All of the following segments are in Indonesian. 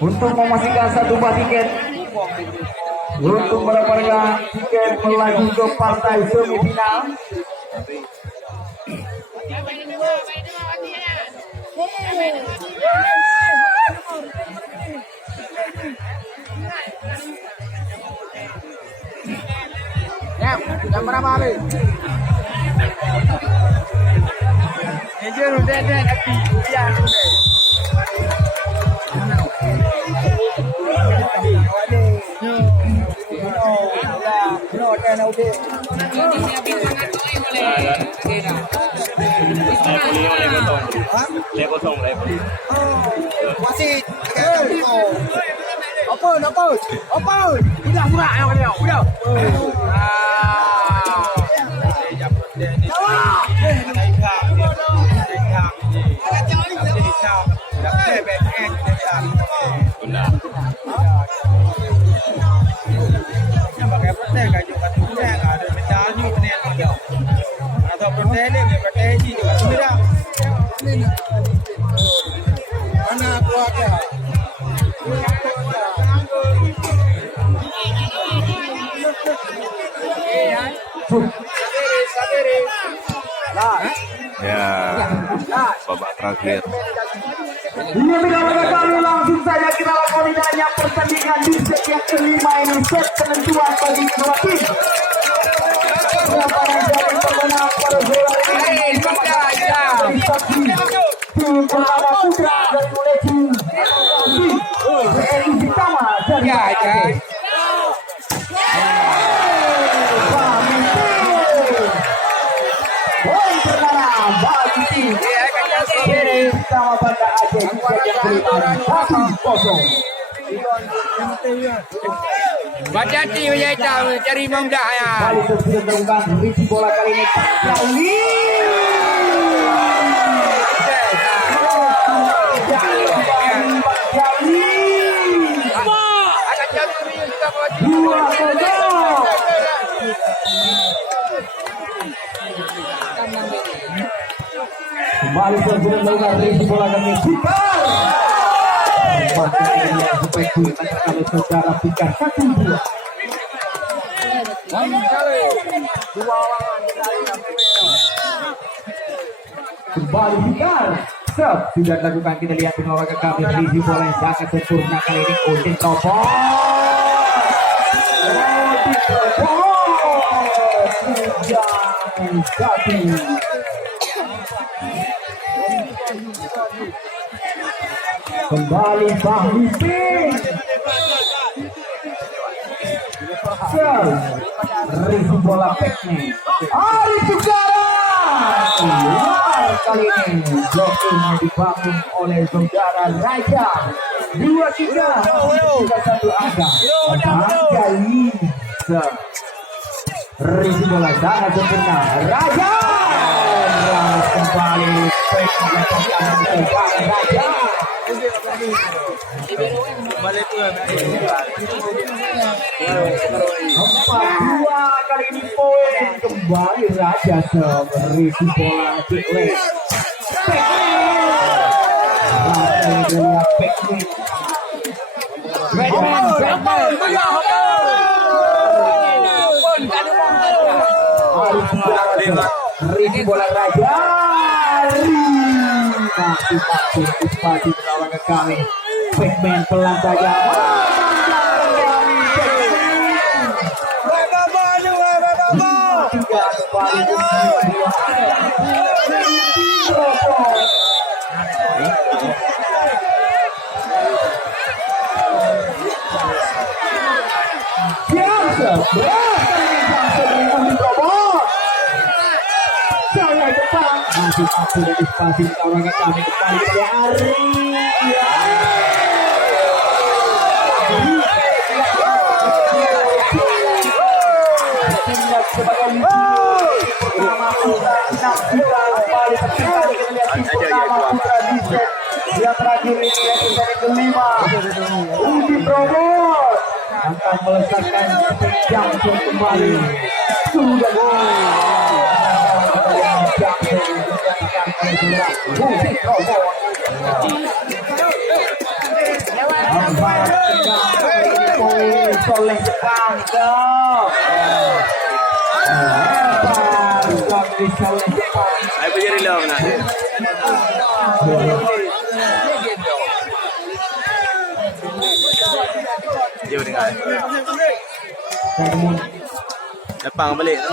untuk memastikan satu buah tiket untuk mendapatkan tiket melaju ke partai semifinal. Jam berapa Ali? Ejen udah api. Ya udah. Masih apa? Udah murah yang dia. Udah. Ya, babak terakhir. Ini bidang kami langsung saja kita lakukan hanya pertandingan di set yang kelima ini, set penentuan bagi kedua tim. Siapa yang jadi pemenang pada bola ini? Tim purnama putra dari mulai tim BRI Banda dari Aceh. Poin pertama bagi tim BRI Banda Aceh di set yang kelima 1-0. Baca tim hitam cari mudah ya. Kali sudah terungkap isi bola kali ini Volley. Kembali sudah terungkap isi bola kali ini supaya kalau saudara pikan 1-2. Kembali pikar. Sudah dilakukan, kita lihat dengan olahraga kami berisi bola yang sangat sempurna kali ini. Odin Topon. Kembali Bahli Pink. Risi bola peknya Ari Sugara. Kali ini blokingnya dibangun oleh saudara Raja. 2-3 satu angka. Kali risi bola sangat sempurna. Raja kembali peknya Raja. Balik tuh. 4-2 kali ini poin kembali Raja berisi bola Cikles. Risi bola Raja. Masih partisipasi melawan kami. Backman pelan saja. Masih partisipasi melawan kami kembali dari Ari. Sebagai purnama putra 6 juta kembali tertinggal. Kita lihat purnama putra di set yang terakhir ini yaitu set kelima. Udi Probot akan melesatkan jangkung kembali. Sudah Soleh Jepang Soleh Jepang. Ay, pwede lang na. Dia dengar. Depan balik.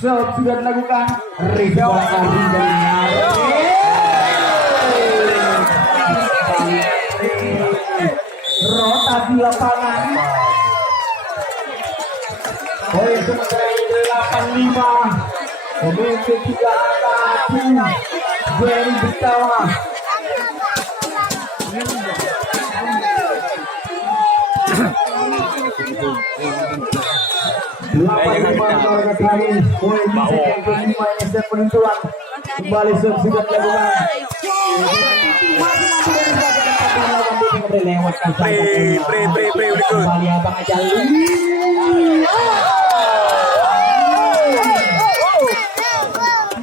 Sudah dilakukan rebound dari rotasi lapangan. Poin sementara 85. Pemimpin 3-1 Jerry Bitawa. Poin yang kelima ini set penentuan. Kembali sudah dilakukan. Kembali abang aja.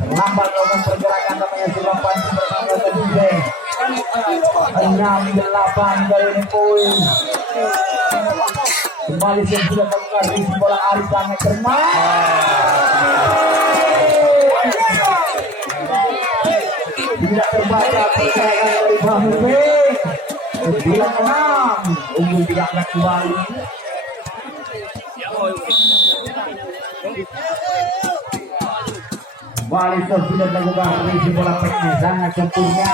Lambat melakukan pergerakan namanya Sulapan bersama tadi 6-8 kali ini poin. Kembali sudah melakukan isi bola Ari sangat cermat. Tidak terbaca pergerakan dari Bahmi. 9-6 unggul diangkat kembali. Volley sudah dilakukan isi bola peknya sangat sempurna.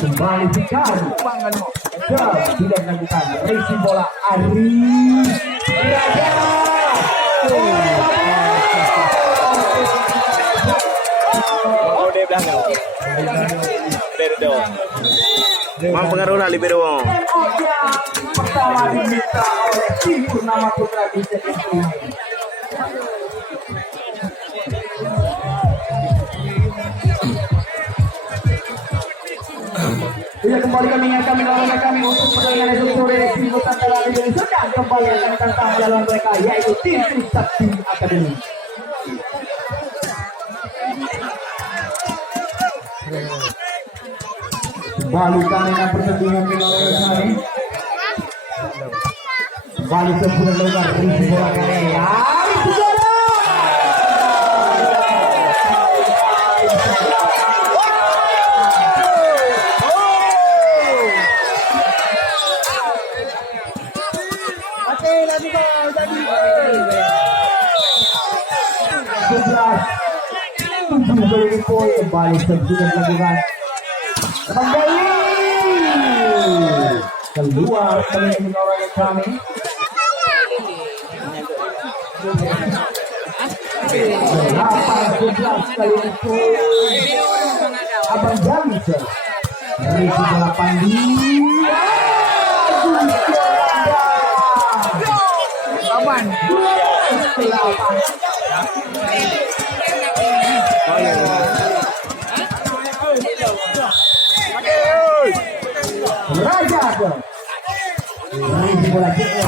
Kembali Fikar tidak dilakukan isi bola Ari Raja. Dia belakang. Libero. Mang pengaruh lah libero. Pertama diminta oleh tim Purnama Putra di set ini. Bila kembali kami ingatkan melawan kami untuk pertandingan esok sore di Nusantara Liga sedang kembali akan tentang melawan mereka yaitu tim Trisakti Academy. Kembali kami akan pertandingan melawan kami. Kembali sudah melakukan isi bola karya. Kembali sudah melakukan kembali keluar dari menara kami. Berapa 11 kali itu Abang Jami dari 8 di aman 8 Raja ini bola kiri.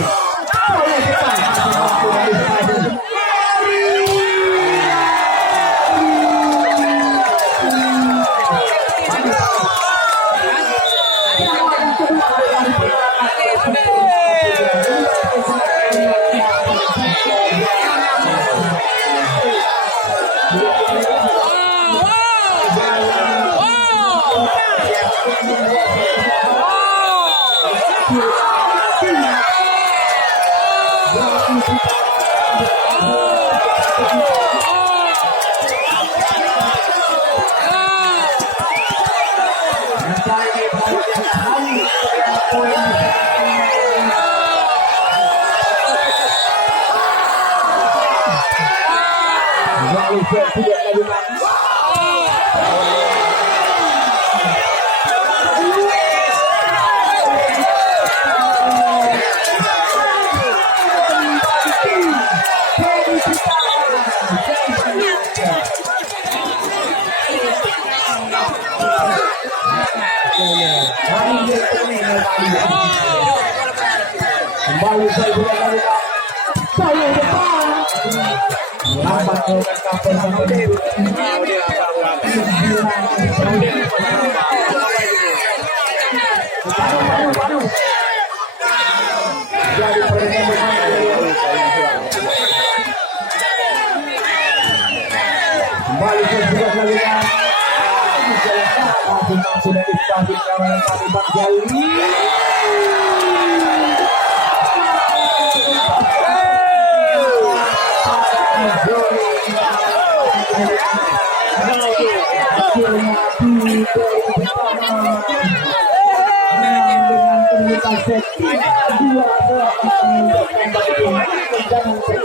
Kembali saya buat kali saya depan. Lambat melakukan cover sampai jadi kembali saya buat kali sudah dikasih kawan kami Bang Jali. Dengan